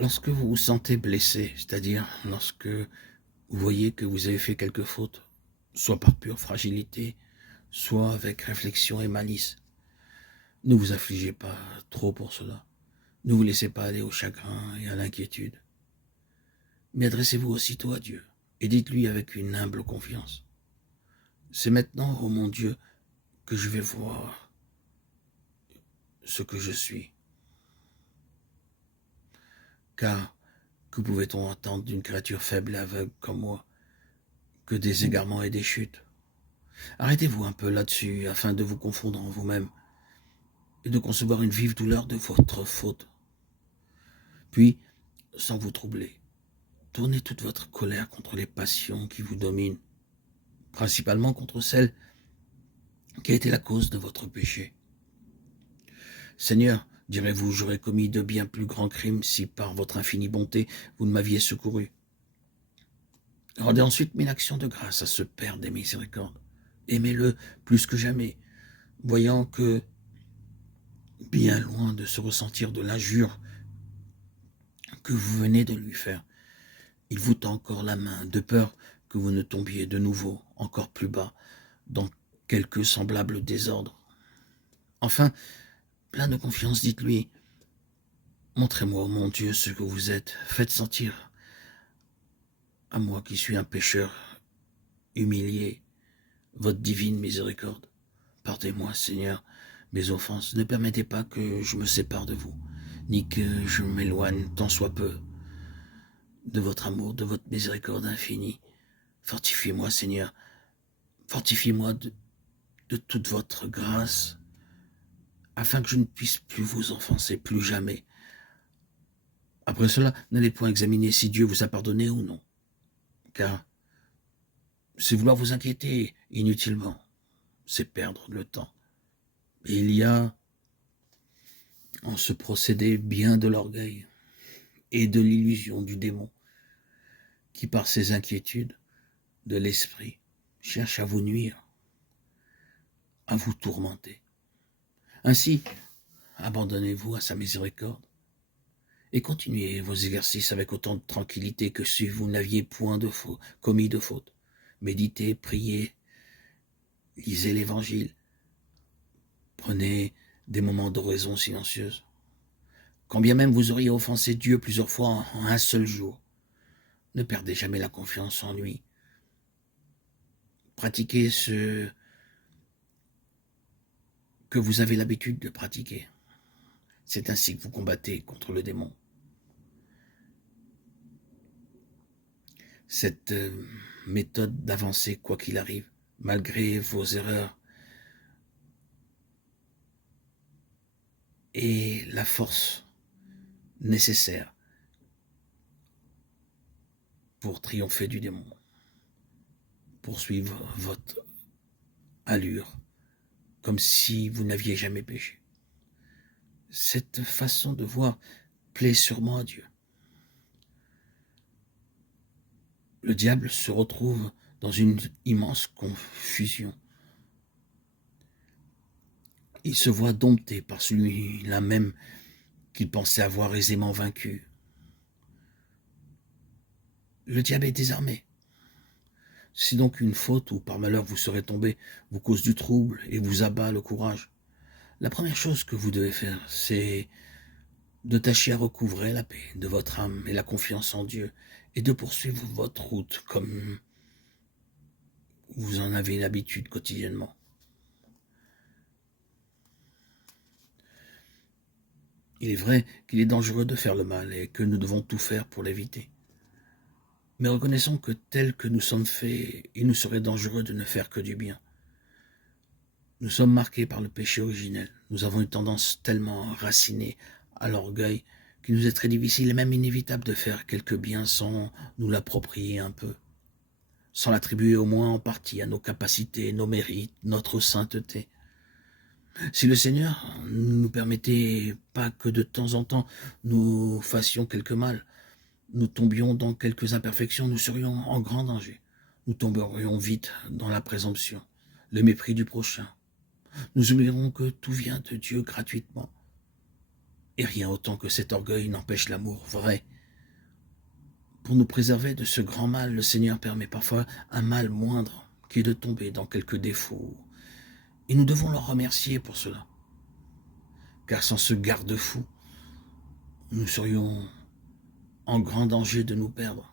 Lorsque vous vous sentez blessé, c'est-à-dire lorsque vous voyez que vous avez fait quelque faute, soit par pure fragilité, soit avec réflexion et malice, ne vous affligez pas trop pour cela. Ne vous laissez pas aller au chagrin et à l'inquiétude. Mais adressez-vous aussitôt à Dieu et dites-lui avec une humble confiance: c'est maintenant, ô mon Dieu, que je vais voir ce que je suis. Car que pouvait-on attendre d'une créature faible et aveugle comme moi que des égarements et des chutes? Arrêtez-vous un peu là-dessus afin de vous confondre en vous-même et de concevoir une vive douleur de votre faute. Puis, sans vous troubler, tournez toute votre colère contre les passions qui vous dominent, principalement contre celle qui a été la cause de votre péché. Seigneur, direz-vous, j'aurais commis de bien plus grands crimes si par votre infinie bonté vous ne m'aviez secouru. Rendez ensuite mille actions de grâce à ce Père des miséricordes. Aimez-le plus que jamais, voyant que, bien loin de se ressentir de l'injure que vous venez de lui faire, il vous tend encore la main, de peur que vous ne tombiez de nouveau encore plus bas dans quelque semblable désordre. Enfin, plein de confiance, dites-lui: montrez-moi, mon Dieu, ce que vous êtes. Faites sentir à moi qui suis un pécheur humilié votre divine miséricorde. Pardonnez-moi, Seigneur, mes offenses. Ne permettez pas que je me sépare de vous, ni que je m'éloigne tant soit peu de votre amour, de votre miséricorde infinie. Fortifiez-moi, Seigneur. Fortifiez-moi de toute votre grâce, afin que je ne puisse plus vous offenser, plus jamais. Après cela, n'allez point examiner si Dieu vous a pardonné ou non, car c'est vouloir vous inquiéter inutilement, c'est perdre le temps. Et il y a en ce procédé bien de l'orgueil et de l'illusion du démon, qui par ses inquiétudes de l'esprit cherche à vous nuire, à vous tourmenter. Ainsi, abandonnez-vous à sa miséricorde et continuez vos exercices avec autant de tranquillité que si vous n'aviez point commis de faute. Méditez, priez, lisez l'Évangile, prenez des moments d'oraison silencieuse. Quand bien même vous auriez offensé Dieu plusieurs fois en un seul jour, ne perdez jamais la confiance en lui. Pratiquez ce que vous avez l'habitude de pratiquer. C'est ainsi que vous combattez contre le démon. Cette méthode d'avancer quoi qu'il arrive, malgré vos erreurs, est la force nécessaire pour triompher du démon, poursuivre votre allure, comme si vous n'aviez jamais péché. Cette façon de voir plaît sûrement à Dieu. Le diable se retrouve dans une immense confusion. Il se voit dompté par celui-là même qu'il pensait avoir aisément vaincu. Le diable est désarmé. Si donc une faute ou par malheur vous serez tombé vous cause du trouble et vous abat le courage, la première chose que vous devez faire, c'est de tâcher à recouvrer la paix de votre âme et la confiance en Dieu et de poursuivre votre route comme vous en avez l'habitude quotidiennement. Il est vrai qu'il est dangereux de faire le mal et que nous devons tout faire pour l'éviter. Mais reconnaissons que tel que nous sommes faits, il nous serait dangereux de ne faire que du bien. Nous sommes marqués par le péché originel. Nous avons une tendance tellement enracinée à l'orgueil qu'il nous est très difficile et même inévitable de faire quelque bien sans nous l'approprier un peu, sans l'attribuer au moins en partie à nos capacités, nos mérites, notre sainteté. Si le Seigneur ne nous permettait pas que de temps en temps nous fassions quelque mal, nous tombions dans quelques imperfections, nous serions en grand danger. Nous tomberions vite dans la présomption, le mépris du prochain. Nous oublierons que tout vient de Dieu gratuitement et rien autant que cet orgueil n'empêche l'amour vrai. Pour nous préserver de ce grand mal, le Seigneur permet parfois un mal moindre, qui est de tomber dans quelques défauts. Et nous devons le remercier pour cela. Car sans ce garde-fou, nous serions en grand danger de nous perdre.